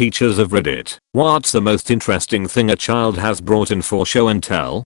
teachers of Reddit. What's the most interesting thing a child has brought in for show and tell?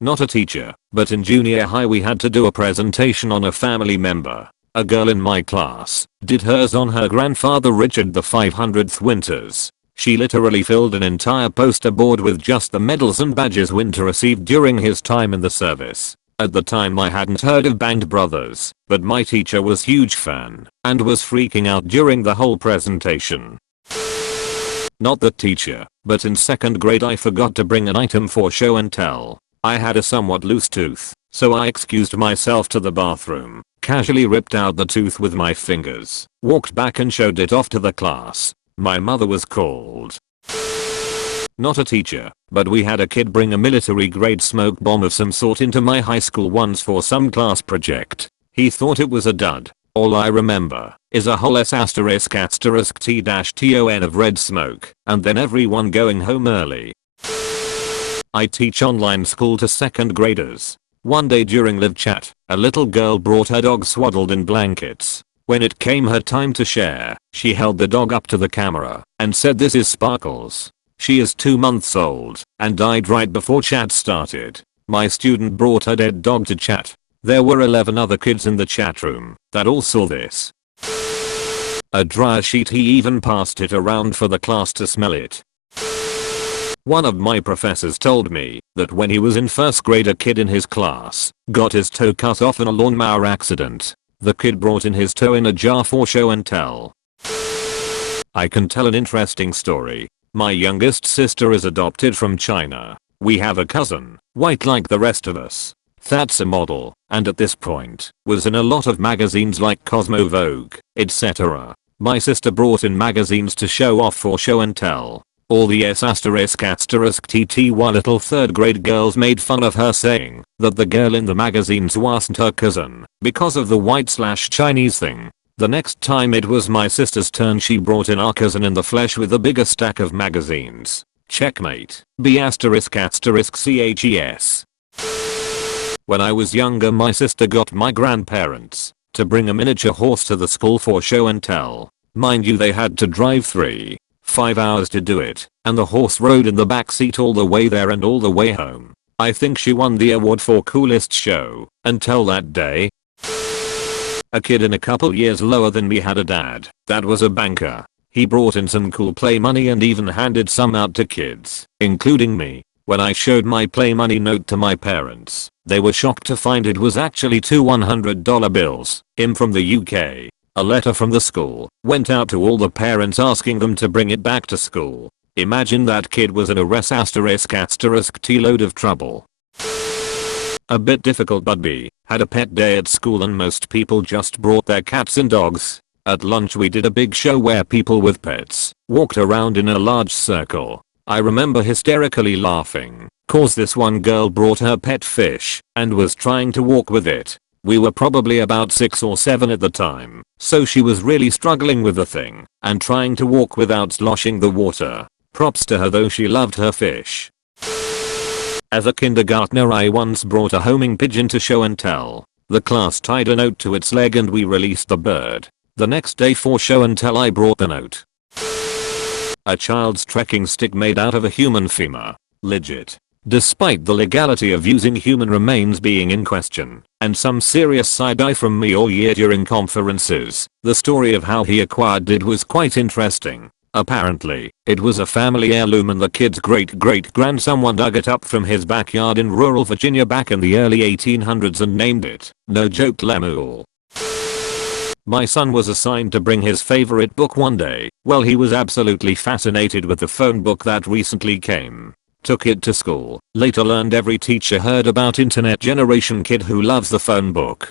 Not a teacher, but in junior high we had to do a presentation on a family member. A girl in my class did hers on her grandfather Richard the 500th Winters. She literally filled an entire poster board with just the medals and badges Winter received during his time in the service. At the time I hadn't heard of Band Brothers, but my teacher was huge fan and was freaking out during the whole presentation. Not the teacher, but in 2nd grade I forgot to bring an item for show and tell. I had a somewhat loose tooth, so I excused myself to the bathroom, casually ripped out the tooth with my fingers, walked back and showed it off to the class. My mother was called. Not a teacher, but we had a kid bring a military grade smoke bomb of some sort into my high school once for some class project. He thought it was a dud. All I remember is a whole S***T-ton of red smoke, and then everyone going home early. I teach online school to 2nd graders. One day during live chat, a little girl brought her dog swaddled in blankets. When it came her time to share, she held the dog up to the camera and said, "This is Sparkles. She is 2 months old and died right before chat started." My student brought her dead dog to chat. There were 11 other kids in the chat room that all saw this. A dryer sheet, he even passed it around for the class to smell it. One of my professors told me that when he was in 1st grade a kid in his class got his toe cut off in a lawnmower accident. The kid brought in his toe in a jar for show and tell. I can tell an interesting story. My youngest sister is adopted from China. We have a cousin, white like the rest of us. That's a model, and at this point, was in a lot of magazines like Cosmo, Vogue, etc. My sister brought in magazines to show off for show and tell. All the S***TTY little 3rd grade girls made fun of her, saying that the girl in the magazines wasn't her cousin because of the white/Chinese thing. The next time it was my sister's turn, she brought in our cousin in the flesh with a bigger stack of magazines. Checkmate. B*****CHES. When I was younger my sister got my grandparents to bring a miniature horse to the school for show and tell. Mind you, they had to drive 3-5 hours to do it, and the horse rode in the back seat all the way there and all the way home. I think she won the award for coolest show and tell that day. A kid in a couple years lower than me had a dad that was a banker. He brought in some cool play money and even handed some out to kids, including me. When I showed my play money note to my parents, they were shocked to find it was actually 2 $100 bills. Him from the UK. A letter from the school went out to all the parents asking them to bring it back to school. Imagine that kid was in a ***T load of trouble. A bit difficult, but B had a pet day at school and most people just brought their cats and dogs. At lunch we did a big show where people with pets walked around in a large circle. I remember hysterically laughing cause this one girl brought her pet fish and was trying to walk with it. We were probably about 6 or 7 at the time, so she was really struggling with the thing and trying to walk without sloshing the water. Props to her though, she loved her fish. As a kindergartner I once brought a homing pigeon to show and tell. The class tied a note to its leg and we released the bird. The next day for show and tell I brought the note. A child's trekking stick made out of a human femur. Legit. Despite the legality of using human remains being in question, and some serious side-eye from me all year during conferences, the story of how he acquired it was quite interesting. Apparently, it was a family heirloom and the kid's great-great-grandson dug it up from his backyard in rural Virginia back in the early 1800s and named it, no joke, Lemuel. My son was assigned to bring his favorite book one day. Well, he was absolutely fascinated with the phone book that recently came. Took it to school. Later learned every teacher heard about internet generation kid who loves the phone book.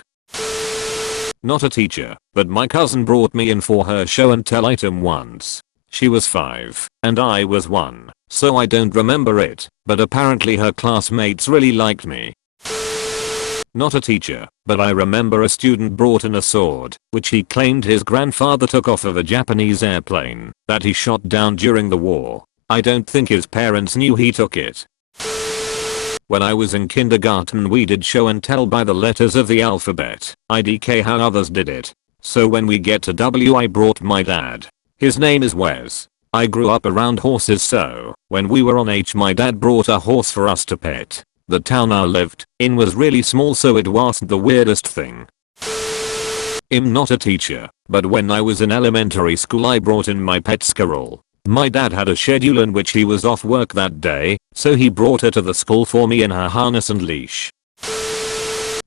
Not a teacher, but my cousin brought me in for her show and tell item once. She was 5 and I was 1, so I don't remember it, but apparently her classmates really liked me. Not a teacher, but I remember a student brought in a sword, which he claimed his grandfather took off of a Japanese airplane that he shot down during the war. I don't think his parents knew he took it. When I was in kindergarten we did show and tell by the letters of the alphabet, IDK how others did it. So when we get to W I brought my dad. His name is Wes. I grew up around horses, so when we were on my dad brought a horse for us to pet. The town I lived in was really small, so it wasn't the weirdest thing. I'm not a teacher, but when I was in elementary school I brought in my pet squirrel. My dad had a schedule in which he was off work that day, so he brought her to the school for me in her harness and leash.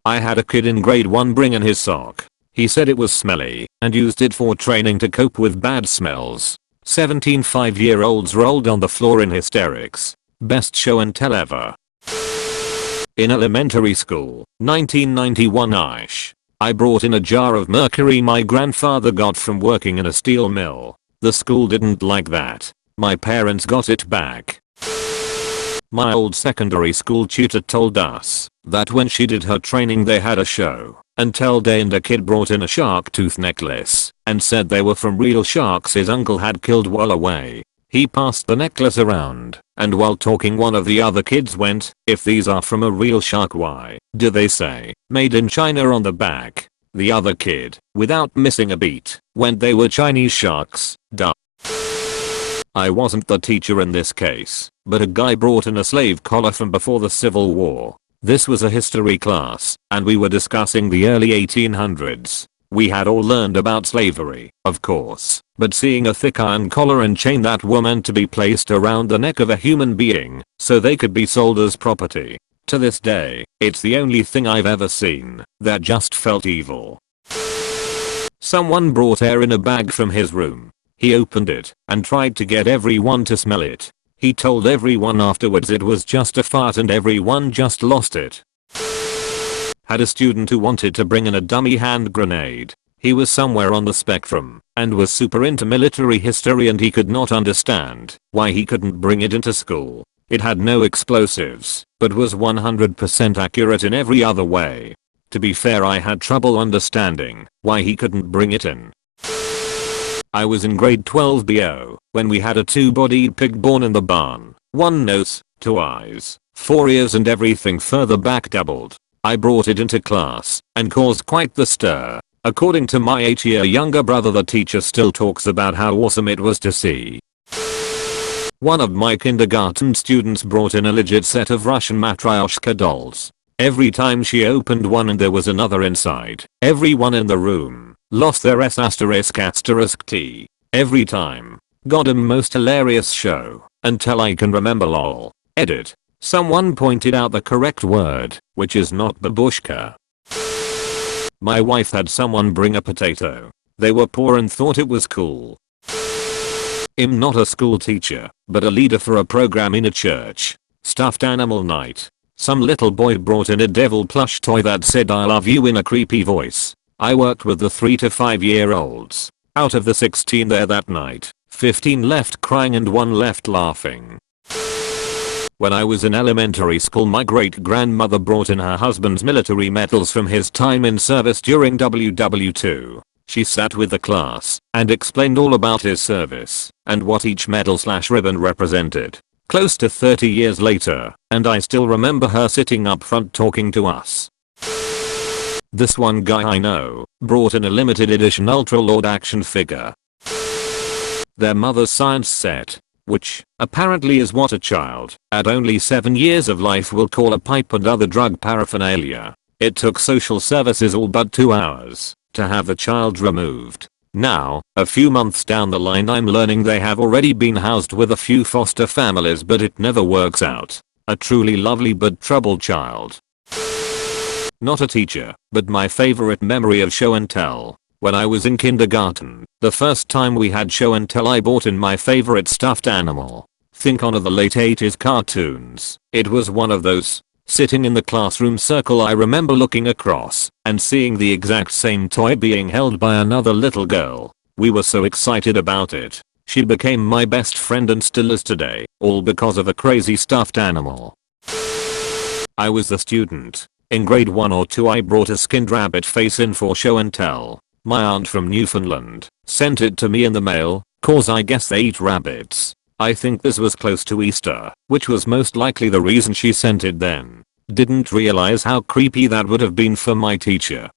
I had a kid in grade 1 bring in his sock. He said it was smelly and used it for training to cope with bad smells. 17 5-year-olds rolled on the floor in hysterics. Best show and tell ever. In elementary school, 1991ish, I brought in a jar of mercury my grandfather got from working in a steel mill. The school didn't like that. My parents got it back. My old secondary school tutor told us that when she did her training they had a show and tell day and a kid brought in a shark tooth necklace and said they were from real sharks his uncle had killed while away. He passed the necklace around, and while talking one of the other kids went, "If these are from a real shark, why do they say made in China on the back?" The other kid, without missing a beat, went, "They were Chinese sharks, duh." I wasn't the teacher in this case, but a guy brought in a slave collar from before the Civil War. This was a history class, and we were discussing the early 1800s. We had all learned about slavery, of course, but seeing a thick iron collar and chain that were meant to be placed around the neck of a human being so they could be sold as property. To this day, it's the only thing I've ever seen that just felt evil. Someone brought air in a bag from his room. He opened it and tried to get everyone to smell it. He told everyone afterwards it was just a fart and everyone just lost it. Had a student who wanted to bring in a dummy hand grenade. He was somewhere on the spectrum and was super into military history and he could not understand why he couldn't bring it into school. It had no explosives, but was 100% accurate in every other way. To be fair, I had trouble understanding why he couldn't bring it in. I was in grade 12 BO when we had a 2-bodied pig born in the barn. 1 nose, 2 eyes, 4 ears and everything further back doubled. I brought it into class and caused quite the stir. According to my 8-year younger brother, the teacher still talks about how awesome it was to see. One of my kindergarten students brought in a legit set of Russian Matryoshka dolls. Every time she opened one and there was another inside, everyone in the room lost their S***T. Every time. Goddamn most hilarious show. Until I can remember, lol. Edit. Someone pointed out the correct word, which is not babushka. My wife had someone bring a potato. They were poor and thought it was cool. I'm not a school teacher, but a leader for a program in a church. Stuffed animal night. Some little boy brought in a devil plush toy that said "I love you" in a creepy voice. I worked with the 3 to 5-year-olds. Out of the 16 there that night, 15 left crying and 1 left laughing. When I was in elementary school, my great-grandmother brought in her husband's military medals from his time in service during WW2. She sat with the class and explained all about his service and what each medal/ribbon represented. Close to 30 years later, and I still remember her sitting up front talking to us. This one guy I know brought in a limited edition Ultra Lord action figure. Their mother's science set, which apparently is what a child at only 7 years of life will call a pipe and other drug paraphernalia. It took social services all but 2 hours to have the child removed. Now, a few months down the line, I'm learning they have already been housed with a few foster families, but it never works out. A truly lovely but troubled child. Not a teacher, but my favorite memory of show and tell. When I was in kindergarten, the first time we had show and tell, I bought in my favorite stuffed animal. Think on the late 80s cartoons. It was one of those. Sitting in the classroom circle, I remember looking across and seeing the exact same toy being held by another little girl. We were so excited about it. She became my best friend and still is today, all because of a crazy stuffed animal. I was the student. In grade 1 or 2 I brought a skinned rabbit face in for show and tell. My aunt from Newfoundland sent it to me in the mail, cause I guess they eat rabbits. I think this was close to Easter, which was most likely the reason she sent it then. Didn't realize how creepy that would have been for my teacher.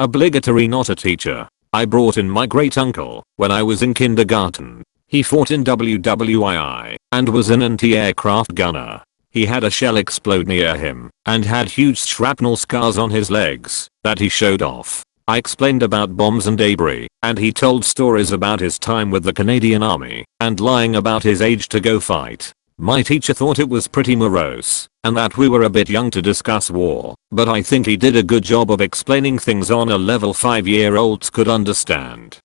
Obligatory not a teacher. I brought in my great uncle when I was in kindergarten. He fought in WWII and was an anti-aircraft gunner. He had a shell explode near him and had huge shrapnel scars on his legs that he showed off. I explained about bombs and debris, and he told stories about his time with the Canadian Army and lying about his age to go fight. My teacher thought it was pretty morose and that we were a bit young to discuss war, but I think he did a good job of explaining things on a level 5-year-olds could understand.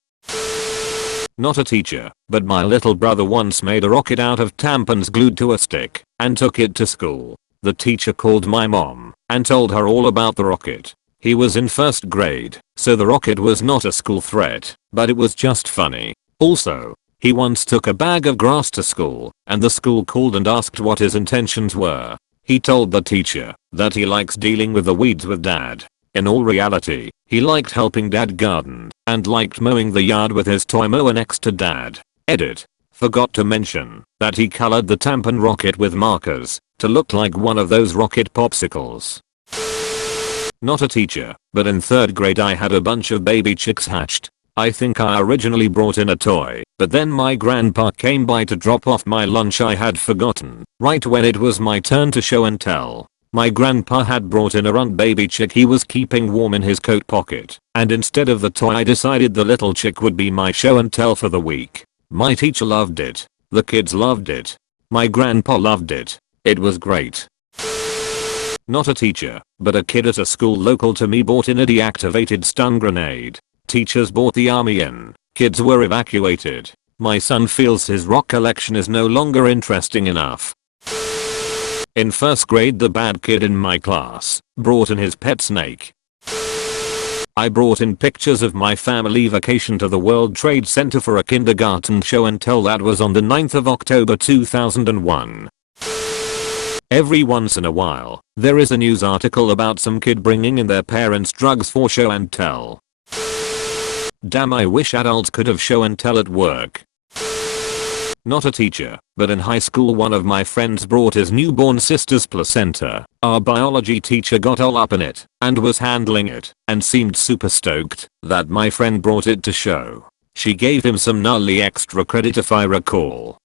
Not a teacher, but my little brother once made a rocket out of tampons glued to a stick and took it to school. The teacher called my mom and told her all about the rocket. He was in first grade, so the rocket was not a school threat, but it was just funny. Also, he once took a bag of grass to school, and the school called and asked what his intentions were. He told the teacher that he likes dealing with the weeds with dad. In all reality, he liked helping dad garden and liked mowing the yard with his toy mower next to dad. Edit. Forgot to mention that he colored the tampon rocket with markers to look like one of those rocket popsicles. Not a teacher, but in 3rd grade I had a bunch of baby chicks hatched. I think I originally brought in a toy, but then my grandpa came by to drop off my lunch I had forgotten, right when it was my turn to show and tell. My grandpa had brought in a runt baby chick he was keeping warm in his coat pocket, and instead of the toy I decided the little chick would be my show and tell for the week. My teacher loved it. The kids loved it. My grandpa loved it. It was great. Not a teacher, but a kid at a school local to me bought in a deactivated stun grenade. Teachers brought the army in. Kids were evacuated. My son feels his rock collection is no longer interesting enough. In 1st grade the bad kid in my class brought in his pet snake. I brought in pictures of my family vacation to the World Trade Center for a kindergarten show and tell that was on the 9th of October 2001. Every once in a while, there is a news article about some kid bringing in their parents' drugs for show and tell. Damn, I wish adults could have show and tell at work. Not a teacher, but in high school one of my friends brought his newborn sister's placenta. Our biology teacher got all up in it and was handling it and seemed super stoked that my friend brought it to show. She gave him some gnarly extra credit if I recall.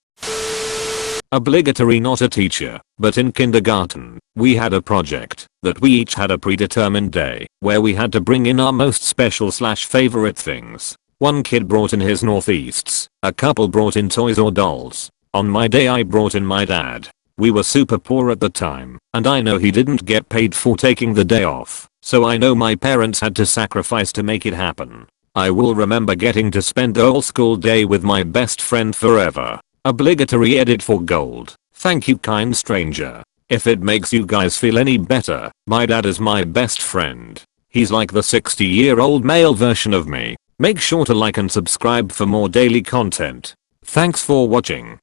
Obligatory, not a teacher, but in kindergarten, we had a project that we each had a predetermined day where we had to bring in our most special / favorite things. One kid brought in his Northeasts, a couple brought in toys or dolls. On my day I brought in my dad. We were super poor at the time, and I know he didn't get paid for taking the day off, so I know my parents had to sacrifice to make it happen. I will remember getting to spend the whole school day with my best friend forever. Obligatory edit for gold. Thank you, kind stranger. If it makes you guys feel any better, my dad is my best friend. He's like the 60-year-old male version of me. Make sure to like and subscribe for more daily content. Thanks for watching.